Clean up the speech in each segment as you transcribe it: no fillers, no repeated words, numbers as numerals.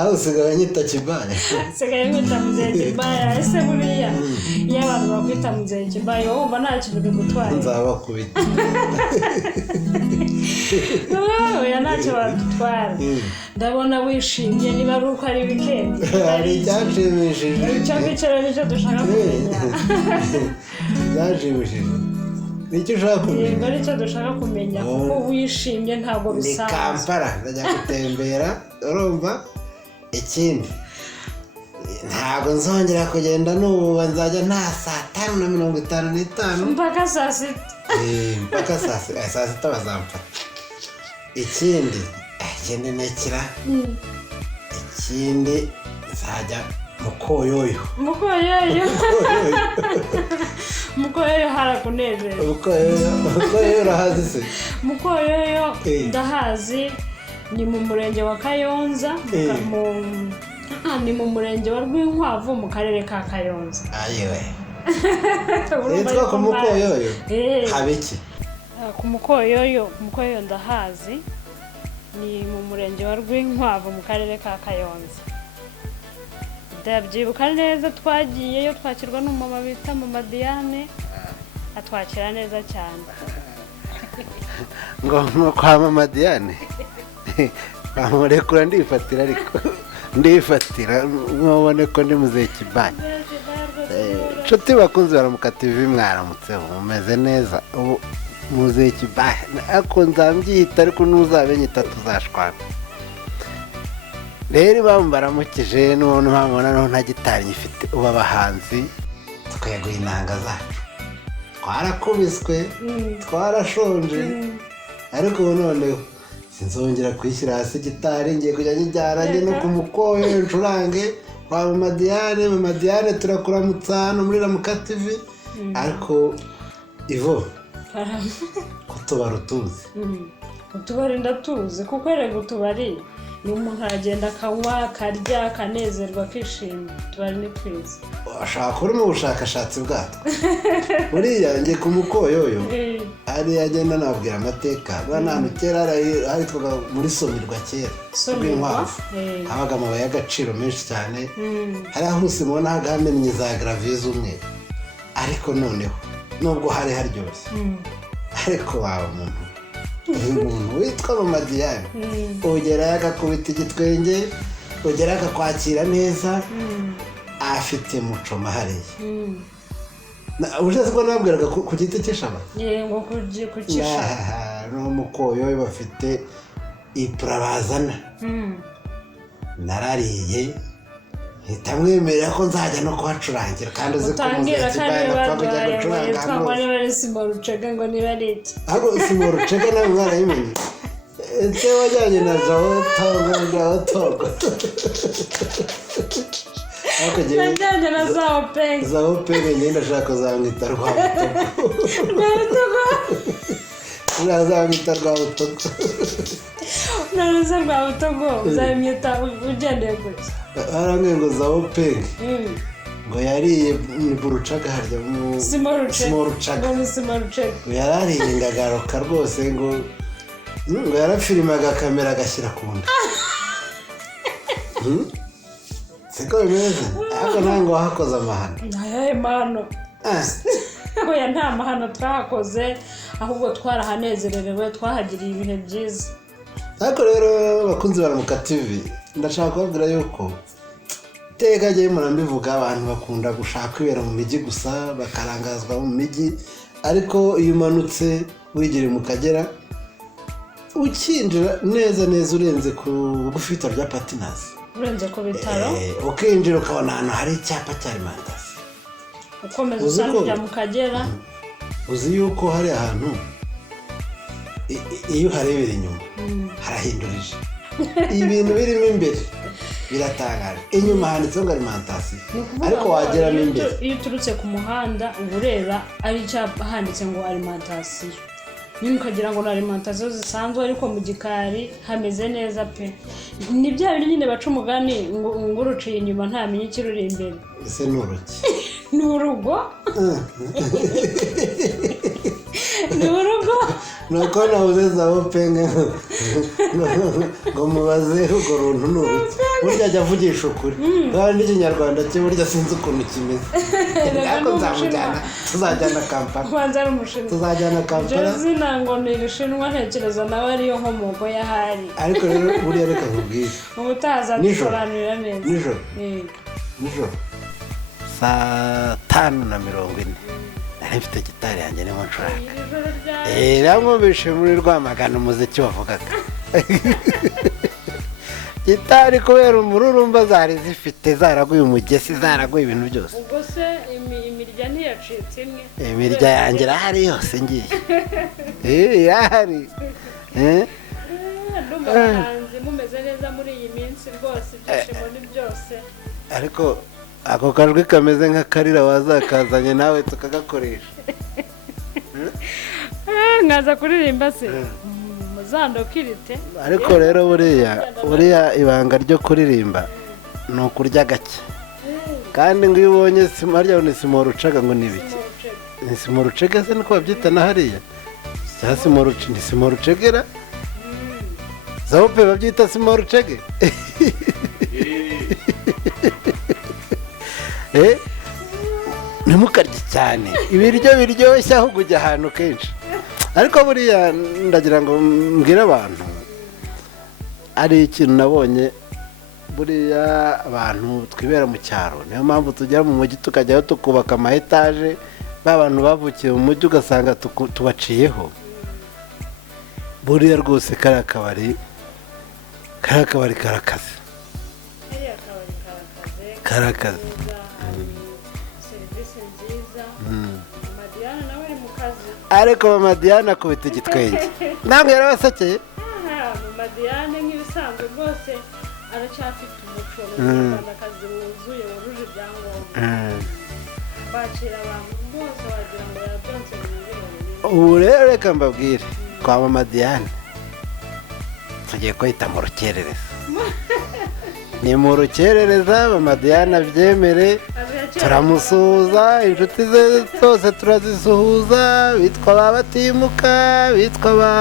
nawe usigaye nyita kibaya sigaye mwita muzehe kibaya ese buriya iyo abantu bakwita muzehe kibaya wumva nta kintu bigutwaye nzabakubita oya ntacyo badutwara ndabona wishimye niba ari uko ari weekend hari icyashimishije icyo ngicyo rero nicyo dushaka kumenya byashimishije nicyo ushaka kumenya yego nicyo dushaka kumenya kuko wishimye ntabwo ni bisanzwe Kampala ndajya gutembera urumva ikindi ntabwo nzongera kugenda n'ubu nzajya nta 5:55 mpaka saa sita mpaka saa sita bazamfata ikindi nekira ikindi nzajya mukoyoyo harakunezeza mukoyoyo urahazi se mukoyoyo ndahazi ni mu murenge wa Kayonza ni mu murenge wa Rwinkwavu mu karere ka Kayonza ayewe yitwa ku mukoyoyo haba iki ku mukoyoyo ndahazi ni mu murenge wa Rwinkwavu mu karere ka Kayonza ndabyibuka neza twagiyeyo twakirwa n'umumama bita Mama Diane atwakira neza cyane ngo kwa Mama Diane bamurekura ndifatira ariko ndifatira mwabone ko ndi muzehe kibaya nshuti bakunzi baramuka TV mwaramutse mumeze neza ubu muzehe kibaya ako nzambyita ariko nuzabenyita tuzashwana rero bamubaramukije n'umuntu bamubona no nta gitari nyifite ubu abahanzi tweguye inanga zacu twarakubiswe twarashonje ariko ubu noneho sinzongera kwishyira hasi gitari ngiye kujya njyana njye no ku mukoyo ncurange kwa Mama Diane turakuramutsa hano muri Ramuka TV ariko Ivo kutubara utuzi utubari ndatuzi kuko rero utubari ni umuntu aragenda akanywa akarya akanezerwa akishima tubari ni twiza washaka kuri mu bushakashatsi bwato buriya ngiye ku mukoyoyo ari agenda nabwira amateka bana kera hari twaga muri somirwa kera Rwinkwavu habaga amabuye y'agaciro menshi cyane hari aho usimubona hagamenye za gravier umwe ariko noneho nubwo hari haryoshye ariko wawe umuntu witwa Mama Diane ugera agakubita igitwenge ugera akakwakira neza afite muco mahariye ubushatse ko nabwiraga ku giti cy'ishaba yego ku cy'ishaba n'umukoyo bafite ipurabazana narariye hitamwemerera ko nzajya no kuhacurangira kandi uzi ko muzehe kibaya twakujya gucuranga hano niba ari Simorucega ngo niba ari iki ahubwo Simorucega nawe mwarayimenye ese wajyanye na Jawo Togo najyanye na Zawo Penge ngenda ashaka kuzamwita Rwabutogo uzamwita Rwabutogo none Rwabutogo uzamwita ugendeye gutya barambwiye ngo Zawo Penge ngo yariye burucaga harya mu Simorucega ngo yarariye ingagaruka rwose ngo yarafirimaga kamera agashyira ku nda siko bimeze ariko ntabwo wahakoze amahano ayahe mahano oya nta mahano twahakoze ahubwo twarahanezererewe twahagiriye ibihe byiza ariko rero bakunzi baramuka TV ndashaka kubabwira yuko iteka rye murambivuga abantu bakunda gushaka kwibera mu mijyi gusa bakarangazwa mu mijyi ariko iyo umanutse wigire mu Kagera ukinjira neza urenze ku gufita rya Partners urenze ku bitaro ukinjira ukabona ahantu hari icyapa cya alimentation ukomeza usanga mu Kagera uzi yuko hari ahantu iyo uharebera inyuma harahindurije ibintu birimo imbere biratangaje inyuma handitseho ngo alimentation ariko wageramo imbere iyo uturutse ku muhanda uba ureba ari icyapa handitse ngo alimentation nyine ukagira ngo ni alimentation zisanzwe ariko mu gikari hameze neza pe ni bya bindi nyine baca umugani ngo uruciye inyuma ntamenye ikiruri imbere ese n'uruki ni urugo ni urugo nuko nabuze za openge ngo mubaze urwo runtu n'uruki burya ajya avugisha ukuri kandi n'ikinyarwanda cye burya sinzi ukuntu kimeze ariko nzamujyana tuzajyana Kampala tuzajyana Kampala zina ngo ni Irishinwa ntekereza nawe ariyo nkomoko y'ahari ariko rero buriya reka nkubwire ubutaza dusobanurira neza nijoro 5:40 nari mfite gitari yanjye niho nshaka namwumvishe muri Rwamagana umuziki wavugaga gitari kubera umururumba zari zifite zaraguye umugesi zaraguye ibintu byose ubwo se imirya ntiyacitse imwe imirya yanjye irahari yose ngiye irahari ndumva abahanzi mumeze neza muri iyi minsi rwose ibyishimo ni byose ariko ako kajwi kameze nk'akarira wazakazanye nawe tukagakoresha nkaza kuririmba se muzandokirite ariko rero buriya ibanga ryo kuririmba ni ukurya gake kandi ngo iyo ubonye harya ni simorucaga ngo ni ibiki ni simorucega se niko babyita na hariya cyangwa ni simorucegera zahope babyita simorucege ntimukarye cyane ibiryo biryoshye ahubwo ujya ahantu kenshi ariko buriya ndagira ngo mbwire abantu ari ikintu nabonye buriya abantu twibera mu cyaro niyo mpamvu tujya mu mujyi tukajyayo tukubaka ama etaje ba bantu bavukiye mu mujyi ugasanga tubaciyeho buriya rwose kariya kabari karakaze karakaze ariko mama Diana akubita igitwenge ntabwo yarabasakeye mama Diana nk'ibisanzwe rwose aracyafite umuco n'umunyarwandakazi wuzuye wujuje ibyangombwa kwakira abantu bose wagira ngo yabyonse mu birori ubu rero reka mbabwire kwa mama Diana tugiye kwita mu rukerereza ni mu rukerereza mama Diana abyemere turamusuhuza inshuti ze zose turazisuhuza bitwa ba Batimuka bitwa ba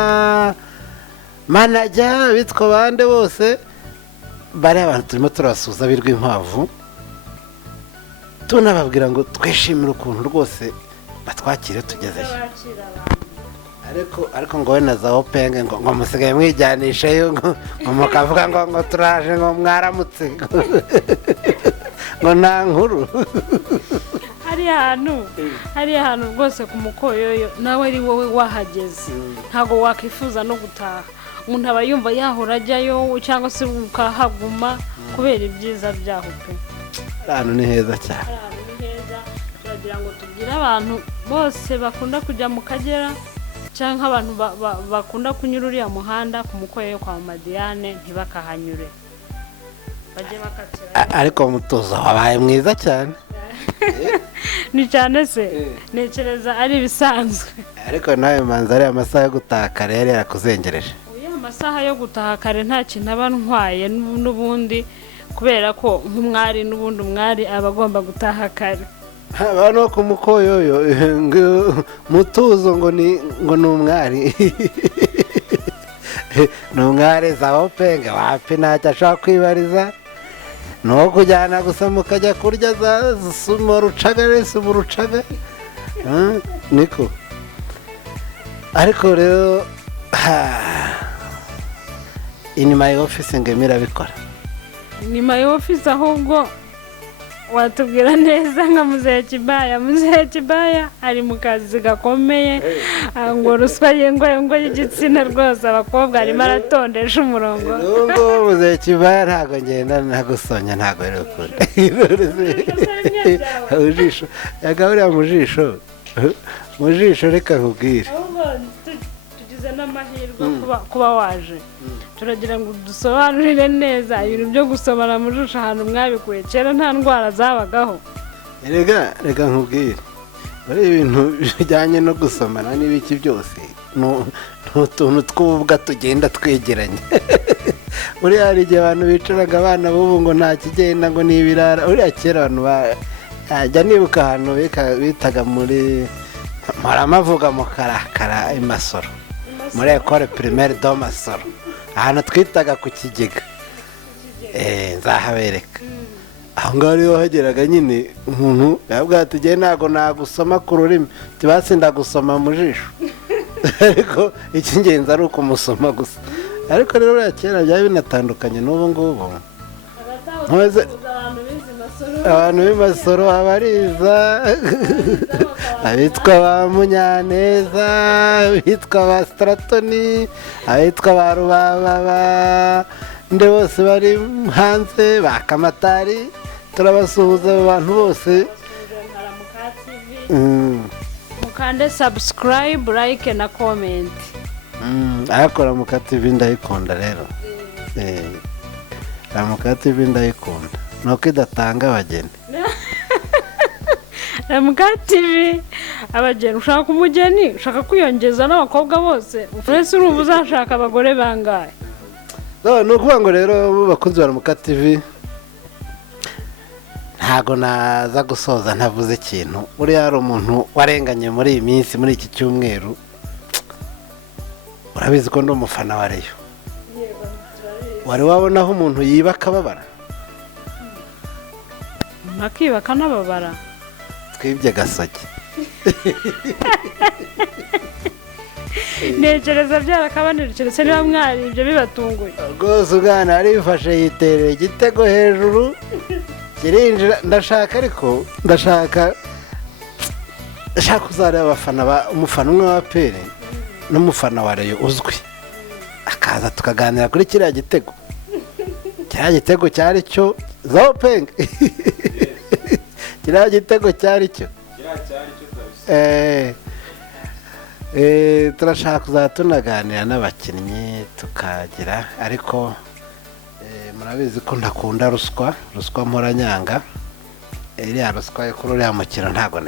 Manajya bitwa bande bose bari abantu turimo turasuhuza birwa inkwavu tunababwira ngo twishimire ukuntu rwose batwakire tugezeyo ariko ngo we na za openge ngo musigaye mwijyanishayo ngo mukavuga ngo turaje ngo mwaramutse ngo nta nkuru hariya hantu rwose ku mukoyoyo nawe ari wowe wahageze ntabwo wakwifuza no gutaha umuntu aba yumva yahora ajyayo cyangwa se ukahaguma kubera ibyiza byaho pe ahantu ni heza cyane turagira ngo tubwire abantu bose bakunda kujya mu Kagera cyangwa abantu bakunda kunyura uriya muhanda ku mukoyoyo kwa mama Diane ntibakahanyure bajye bakatira ariko umutuzo wabaye mwiza cyane ni cyane se nekereza ari ibisanzwe ariko nawe manza ari amasaha yo gutaha kare yari yarakuzengereje amasaha yo gutaha kare nta kintu aba ntwaye n'ubundi kubera ko nk'umwari n'ubundi umwari aba agomba gutaha kare abantu ku mukoyoyo mutuzo ngo ni umwari ni umwari za openge wapi ntacyo ashobora kwibariza ni uwo kujyana gusa mukajya kurya za sumurucaga n'isumurucaga niko ariko rero inyuma ya ofisi ngo irabikora inyuma ya ofisi ahubwo watubwira neza nka muzehe Kibaya ari mu kazi gakomeye ngo ruswa y'ingwe y'igitsina rwose abakobwa arimo aratondesha umurongo nubwo muzehe Kibaya ntabwo ngenda nagusonya ntabwo ari ukunda ujisho yagahurira mu jisho reka nkubwire tugize n'amahirwe kuba waje turagira ngo dusobanurire neza ibintu byo gusomana mu jisho ahantu mwabikuye kera nta ndwara zabagaho reka nkubwire bari ibintu bijyanye no gusomana n'ibiki byose ni utuntu tw'ububwa tugenda twegeranye buriya hari igihe abantu bicaraga abana b'ubu ngo nta kigenda ngo ni ibirara uriya kera abantu bajya nibuka ahantu bitaga muri maramavuga mu karakara imasoro muri ekore primaire do Masoro ahantu twitaga ku Kigega nzahabereka aho ngaho rero hageraga nyine umuntu yabwira ati ngewe ntabwo nagusoma ku rurimi tibasi ndagusoma mu jisho ariko icy'ingenzi ari ukumusoma gusa ariko rero kera byari binatandukanye n'ubu ngubu abantu b'imasoro abariza abitwa ba Munyaneza abitwa ba Stratoni abitwa ba Rubababa nde bose bari hanze ba Kamatari turabasuhuza abantu bose mukande subscribe like na comment ariko Ramuka TV ndayikunda rero Ramuka TV ndayikunda nuko idatanga abageni Ramuka TV abageni ushaka umugeni ushaka kwiyongeza n'abakobwa bose ufese urumva uzashaka abagore bangaye ni ukuvuga ngo rero bakunzi ba Ramuka TV ntago naza gusoza ntavuze ikintu uriya hari umuntu warenganye muri iyi minsi muri iki cyumweru urabizi ko ndi umufana wa Rayon wari wabona aho umuntu yiba akababara akiba akanababara twibye Gasogi ntekereza byarakabanira keretse niba mwari ibyo bibatunguye rwose ubwana arifashe yiterera igitego hejuru kirinjira ndashaka kuzareba umufana umwe wa Pere n'umufana wa Rayon uzwi akaza tukaganira kuri kiriya gitego cyari cyo Zaopeng kiriya gitego cyari cyo turashaka kuzajya tunaganira n'abakinnyi tukagira ariko murabizi ko ntakunda ruswa mporanyanga iriya ruswa yo kuri uriya mukino ntabwo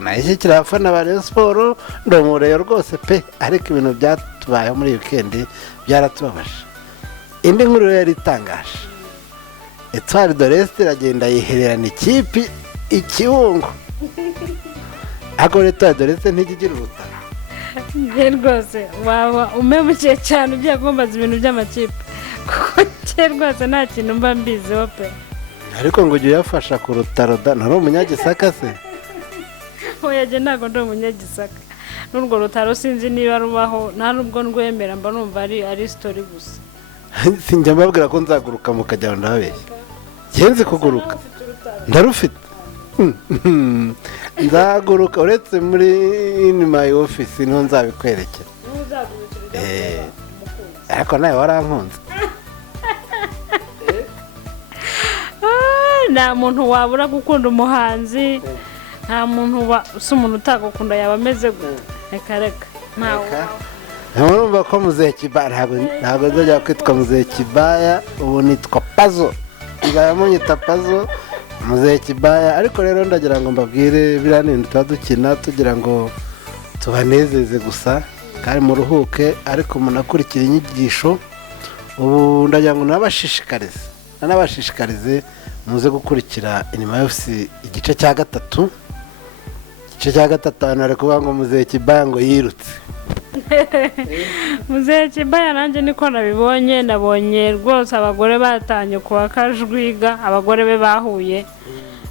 nayishyigikira abafana ba Rayon Sport ndi umureyo rwose pe ariko ibintu byatubayeho muri wikendi byaratubabaje indi nkuru yari itangaje Etoile de l'Est iragenda yihererana ikipi Ikibungo ariko Etoile de l'Est ntigigira urutaro rwose waba umemukiye cyane ugiye kumbaza ibintu by'amakipe kuko rwose nta kintu mba mbiziho pe ariko ngo ujye uyafasha ku rutaro ntari umunyagisaka se oya ntabwo ndi umunyagisaka n'urwo rutaro sinzi niba rubaho nta nubwo ndwemera mba numva ari sitori gusa sinjya mbabwira ko nzaguruka mukajya ngo ndababeshye nzi kuguruka ndarufite nzaguruka uretse muri my office niho nzabikwerekera ariko nawe warankunze nta muntu wabura gukunda umuhanzi nta muntu usa umuntu utagukunda yaba ameze gute reka ntabwo ko Muzehe Kibaya ntabwo nzajya kwitwa Muzehe Kibaya ubu nitwa Pazo Kibaya munyita Pazo Muzehe Kibaya ariko rero ndagira ngo mbabwire biriya ni ibintu tuba dukina tugira ngo tubanezeze gusa kandi muruhuke ariko munakurikira inyigisho ubu ndagira ngo nabashishikarize muze gukurikira Inyuma y'Ofisi igice cya gatatu abantu bari kuvuga ngo Muzehe Kibaya ngo yirutse Muzehe Kibaya nanjye niko nabonye rwose abagore batanye kuwa Kajwiga abagore be bahuye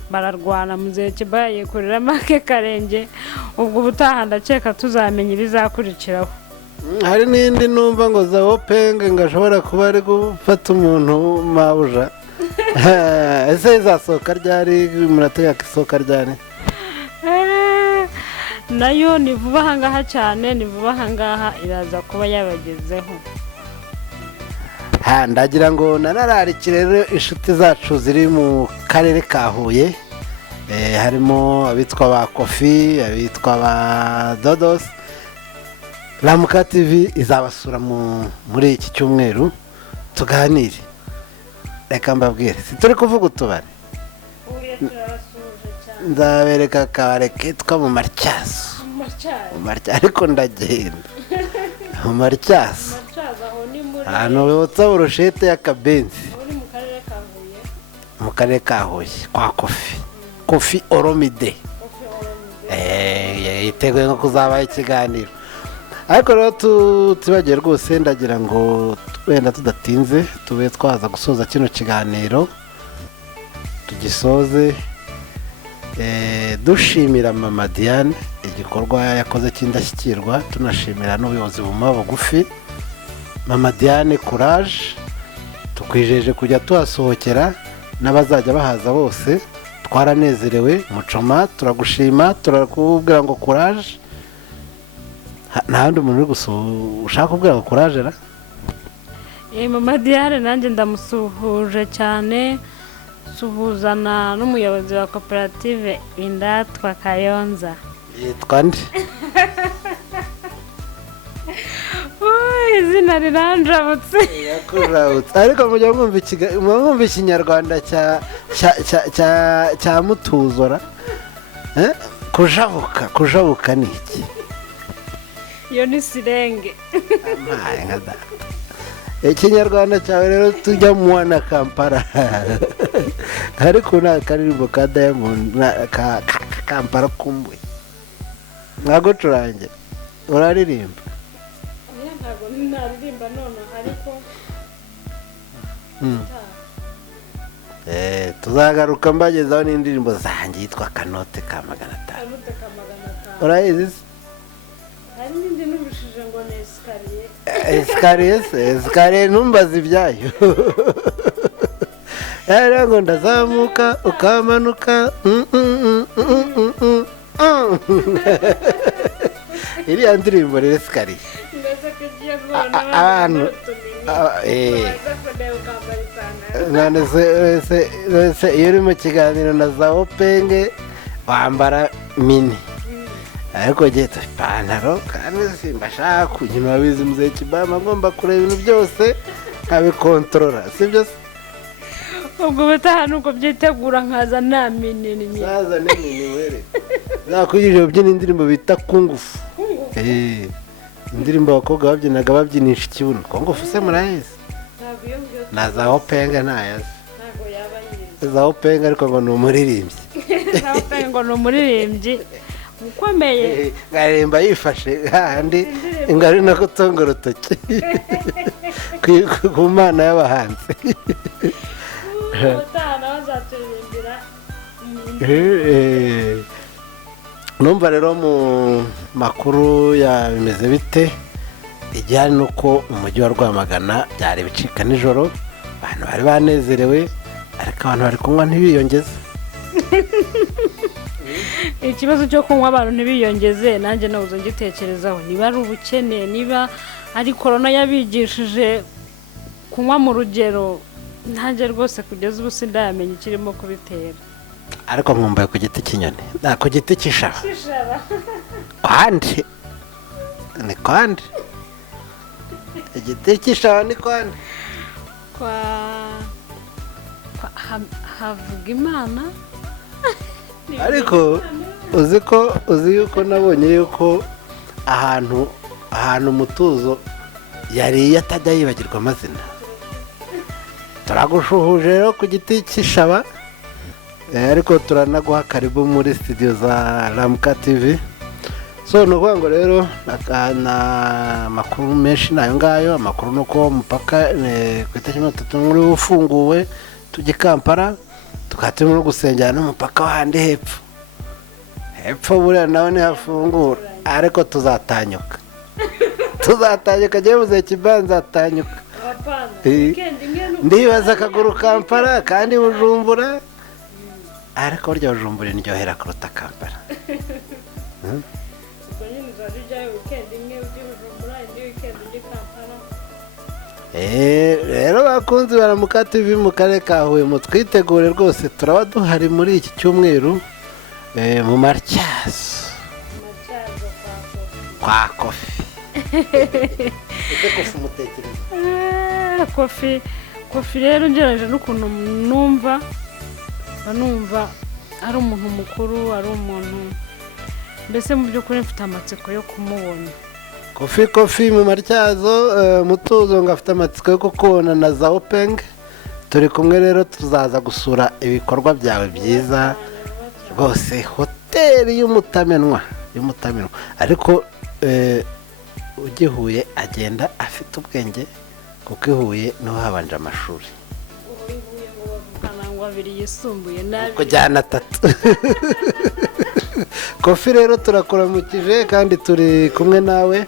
bararwana Muzehe Kibaya yikurira make karenge ubwo ubutaha ndakeka tuzamenya ibizakurikiraho hari n'indi numva ngo Zaopeng ngo ashobora kuba ari gufata umuntu mabuja ese izasohoka ryari murategeka isohoka ryari nayo ni vuba ahangaha cyane ni vuba ahangaha iraza kuba yabagezeho ndagira ngo nanararikire rero inshuti zacu ziri mu karere ka Huye harimo abitwa ba Kofi abitwa ba Dodos Ramuka TV izabasura muri iki cyumweru tuganire reka mbabwire turi kuvuga utubare nzabereka akabare kitwa mu Matyazo ariko ndagenda mu Matyazo ahantu bibutsa burushete y'akabenzi mu karere ka Huye kwa Kofi Olomide yiteguye nko kuzabaho ikiganiro ariko rero tubagiye rwose ndagira ngo wenda tudatinze tube twaza gusoza kino kiganiro tugisoze dushimira mama Diane igikorwa yakoze cy'indashyikirwa tunashimira n'ubuyobozi bumuba bugufi. Mama Diane courage, tukwijeje kujya tuhasohokera n'abazajya bahaza bose. Twaranezerewe Mucoma, turagushima, turakubwira ngo courage. Nta handi umuntu uri ushaka kubwira ngo courage ra? Mama Diane nanjye ndamusuhuje cyane, suhuzana n'umuyobozi wa koperative Indatwa Kayonza. Yitwa nde? Izina riranjabutse. Yakurabutse. Ariko mujya mwumva ikinyarwanda cya mutuzora. Kujabuka ni iki? Iyo ni sirenge. Ikinyarwanda cyawe rero tujya mwana Kampala. Ariko nta karirimbo ka Diamond ka Kampala kumbuye. Ntago turange uraririmba? Ntago naririmba none ariko tuzagaruka mbagezaho n'indirimbo zanjye yitwa Kanote ka 500. Urayizi? Hari n'indi n'urushije ngo ni Escalier numbaza ibyayo. Yari ngo ndazamuka ukamanuka. Iriya ndirimbo rero Escalier. Abantu iyo uri mu kiganiro na za Openge wambara mini, ariko geta ipantaro kandi simbashaka kunyuma wabizi muzeye Kibama ngomba kureba ibintu byose nkabikontorora, sibyo? Ubwo bataha nuko byitegura nkaza nta minini nyine. Saza n'imini were. Nakujije byina indirimbo bita kungufu. Indirimbo abakobwa babyinaga babyinisha ikibuno. Kungufu se murayizi? Ntabwo iyo ngiyo. Na za Openge ntayazi. Ntabwo yaba yize. Za Openge ariko ngo ni umuririmbyi. Za Openge ngo ni umuririmbyi ukomeye. Ngaremba yifashe handi ingari no gutonga urutoki. Ku mana y'abahanzi. Numva rero mu makuru ya bimeze bite ijyanye nuko umujyi wa Rwamagana byari bicika nijoro, abantu bari banezerewe ariko abantu bari kunywa ntibiyongeze. Ikibazo cyo kunywa abantu ntibiyongeze nanjye nabuze ngitekerezaho, niba ari ubukene, niba ari corona yabigishije kunywa mu rugero, ntange rwose kugeza ubu sindamenya ikirimo kubitera. Ariko nkumbaye ku giti cy'inyoni, ku giti cy'ishaba. Kwandi ni kwandi, igiti cy'ishaba ni kwandi, havuga Imana. Ariko uzi yuko nabonye yuko ahantu umutuzo yari atajya yibagirwa amazina. Turagushuhuje rero ku giti cy'ishaba, ariko turanaguha karibu muri studio za Ramuka TV. So nukuvuga ngo rero na makuru menshi nayo ngayo. Amakuru nuko umupaka ku itariki 3 muri ufunguwe tujye Kampala, tukatumwe no gusengera n'umupaka wahandi hepfo buriya nawe ntihafungura, ariko tuzatanyuka jewe Kibanza atanyuka. Ndibaza akaguru Kampala kandi Bujumbura, ariko burya Bujumbura indyohera kuruta Kampala. Rero bakunzi baramuka TV mu karere ka Huye mutwitegure rwose, turaba duhari muri iki cyumweru mu Matyazo kwa Kofi. Kofi rero ngerageje n'ukuntu numva ari umuntu mukuru, ari umuntu mbese mu by'ukuri mfite amatsiko yo kumubona. Kofi mu Matyazo mutuzo ngafite amatsiko yo kukubona na za Openge. Turi kumwe rero tuzaza gusura ibikorwa byawe byiza rwose, hoteli y'umutamenwa, ariko ugihuye agenda afite ubwenge kuko ihuye niho habanje amashuri ngo abiri yisumbuye nabi kujyana 3 Kofi rero turakuramukije kandi turi kumwe nawe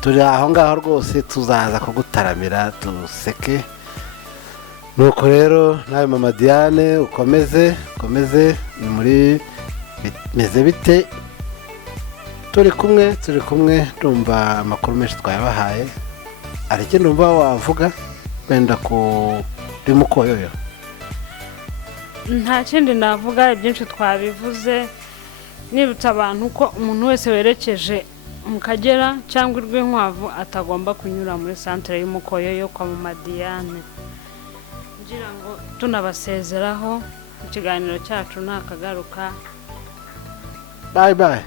turi aho ngaho rwose tuzaza kugutaramira duseke nuko rero nawe mama Diane ukomeze ni muri meze bite turi kumwe ndumva amakuru menshi twayabahaye ariko ndumva wavuga wenda ko ndimo koyoyo nta kindi navuga byinshi twabivuze nibutsa abantu ko umuntu wese werekeje mu Kagera cyangwa Rwinkwavu atagomba kunyura muri centre y'Umukoyoyo kwa mama Diane ngira ngo tunabasezeraho ikiganiro cyacu nakagaruka bye